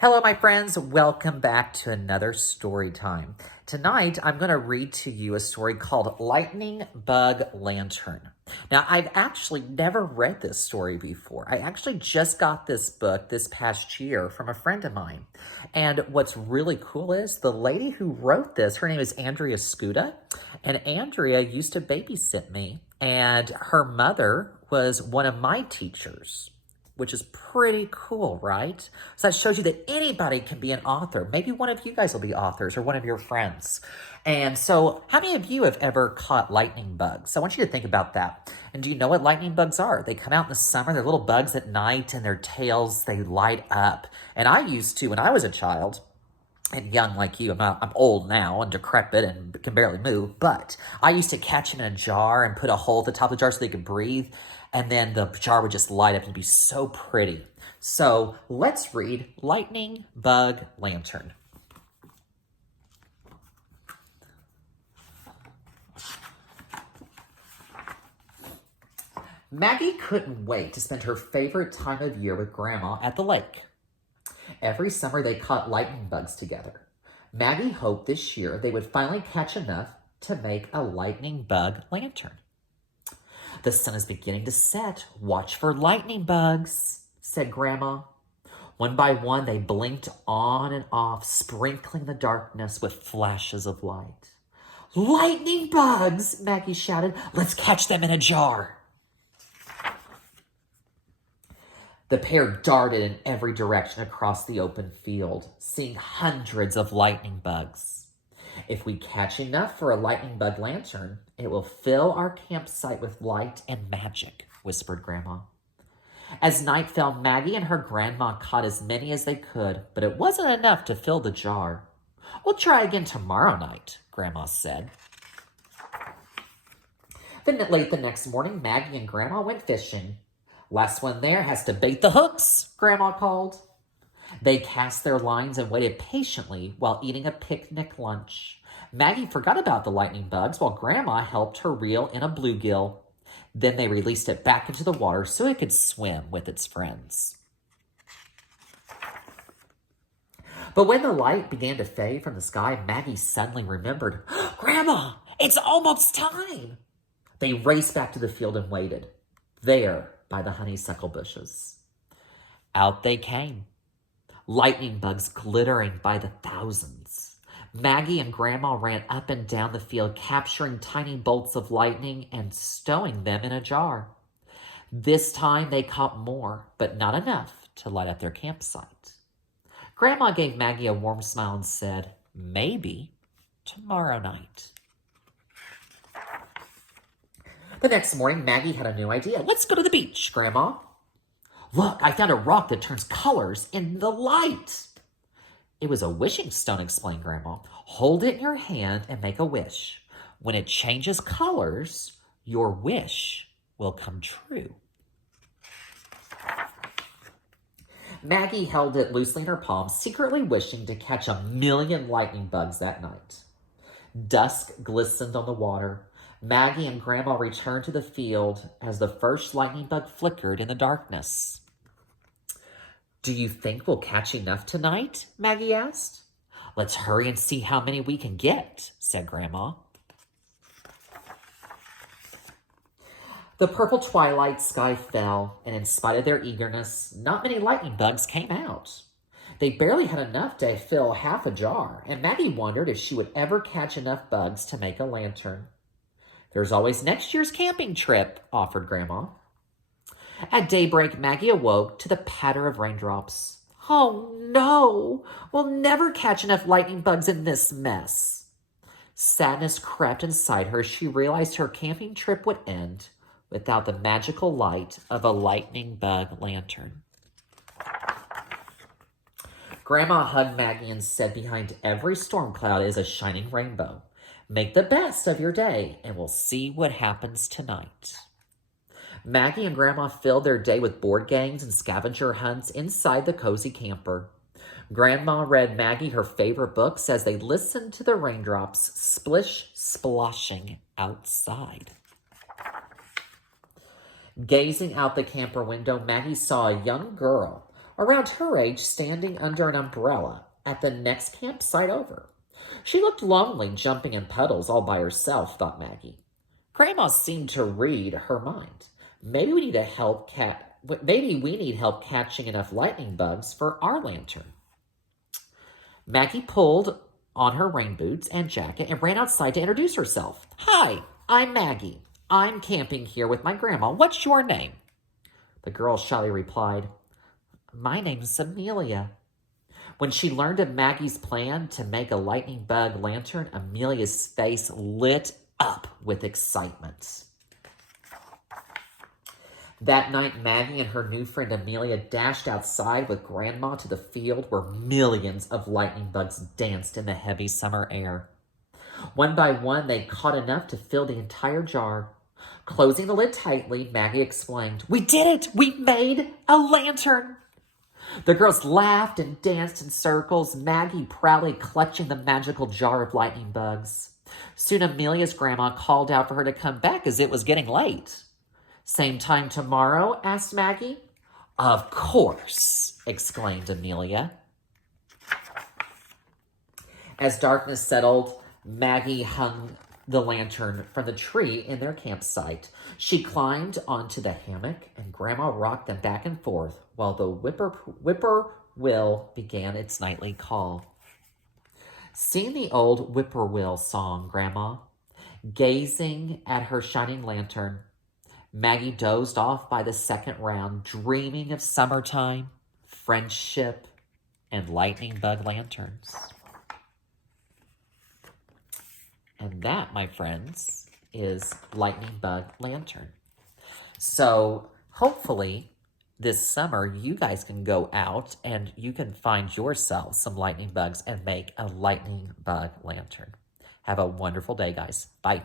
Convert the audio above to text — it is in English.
Hello, my friends. Welcome back to another story time. Tonight, I'm going to read to you a story called Lightning Bug Lantern. Now, I've actually never read this story before. I actually just got this book this past year from a friend of mine. And what's really cool is the lady who wrote this, her name is Andrea Scuda. And Andrea used to babysit me. And her mother was one of my teachers, which is pretty cool, right? So that shows you that anybody can be an author. Maybe one of you guys will be authors or one of your friends. And so how many of you have ever caught lightning bugs? I want you to think about that. And do you know what lightning bugs are? They come out in the summer. They're little bugs at night, and their tails, they light up. And I used to, when I was a child, and young like you, I'm old now and decrepit and can barely move, but I used to catch them in a jar and put a hole at the top of the jar so they could breathe, and then the jar would just light up and be so pretty. So let's read Lightning Bug Lantern. Maggie couldn't wait to spend her favorite time of year with Grandma at the lake. Every summer they caught lightning bugs together. Maggie hoped this year they would finally catch enough to make a lightning bug lantern. The sun is beginning to set. Watch for lightning bugs, said Grandma. One by one they blinked on and off, sprinkling the darkness with flashes of light. Lightning bugs, Maggie shouted. Let's catch them in a jar. The pair darted in every direction across the open field, seeing hundreds of lightning bugs. If we catch enough for a lightning bug lantern, it will fill our campsite with light and magic, whispered Grandma. As night fell, Maggie and her grandma caught as many as they could, but it wasn't enough to fill the jar. We'll try again tomorrow night, Grandma said. Then late the next morning, Maggie and Grandma went fishing. Last one there has to bait the hooks, Grandma called. They cast their lines and waited patiently while eating a picnic lunch. Maggie forgot about the lightning bugs while Grandma helped her reel in a bluegill. Then they released it back into the water so it could swim with its friends. But when the light began to fade from the sky, Maggie suddenly remembered, Grandma, it's almost time. They raced back to the field and waited. There, by the honeysuckle bushes. Out they came, lightning bugs glittering by the thousands. Maggie and Grandma ran up and down the field, capturing tiny bolts of lightning and stowing them in a jar. This time they caught more, but not enough to light up their campsite. Grandma gave Maggie a warm smile and said, maybe tomorrow night. The next morning, Maggie had a new idea. Let's go to the beach, Grandma. Look, I found a rock that turns colors in the light. It was a wishing stone, explained Grandma. Hold it in your hand and make a wish. When it changes colors, your wish will come true. Maggie held it loosely in her palm, secretly wishing to catch 1,000,000 lightning bugs that night. Dusk glistened on the water. Maggie and Grandma returned to the field as the first lightning bug flickered in the darkness. Do you think we'll catch enough tonight? Maggie asked. Let's hurry and see how many we can get, said Grandma. The purple twilight sky fell, and in spite of their eagerness, not many lightning bugs came out. They barely had enough to fill half a jar, and Maggie wondered if she would ever catch enough bugs to make a lantern. There's always next year's camping trip, offered Grandma. At daybreak, Maggie awoke to the patter of raindrops. Oh no, we'll never catch enough lightning bugs in this mess. Sadness crept inside her as she realized her camping trip would end without the magical light of a lightning bug lantern. Grandma hugged Maggie and said behind every storm cloud is a shining rainbow. Make the best of your day, and we'll see what happens tonight. Maggie and Grandma filled their day with board games and scavenger hunts inside the cozy camper. Grandma read Maggie her favorite books as they listened to the raindrops splish splashing outside. Gazing out the camper window, Maggie saw a young girl around her age standing under an umbrella at the next campsite over. She looked lonely jumping in puddles all by herself, thought Maggie. Grandma seemed to read her mind. Maybe we need help catching enough lightning bugs for our lantern. Maggie pulled on her rain boots and jacket and ran outside to introduce herself. Hi, I'm Maggie. I'm camping here with my grandma. What's your name? The girl shyly replied, My name's Amelia. When she learned of Maggie's plan to make a lightning bug lantern, Amelia's face lit up with excitement. That night, Maggie and her new friend Amelia dashed outside with Grandma to the field where millions of lightning bugs danced in the heavy summer air. One by one, they caught enough to fill the entire jar. Closing the lid tightly, Maggie explained, We did it! We made a lantern! The girls laughed and danced in circles, Maggie proudly clutching the magical jar of lightning bugs. Soon Amelia's grandma called out for her to come back as it was getting late. Same time tomorrow? Asked Maggie. Of course, exclaimed Amelia. As darkness settled, Maggie hung the lantern from the tree in their campsite. She climbed onto the hammock and Grandma rocked them back and forth while the whippoorwill began its nightly call. Sing the old whippoorwill song, Grandma. Gazing at her shining lantern, Maggie dozed off by the second round, dreaming of summertime, friendship, and lightning bug lanterns. And that, my friends, is Lightning Bug Lantern. So hopefully this summer you guys can go out and you can find yourself some lightning bugs and make a lightning bug lantern. Have a wonderful day, guys. Bye.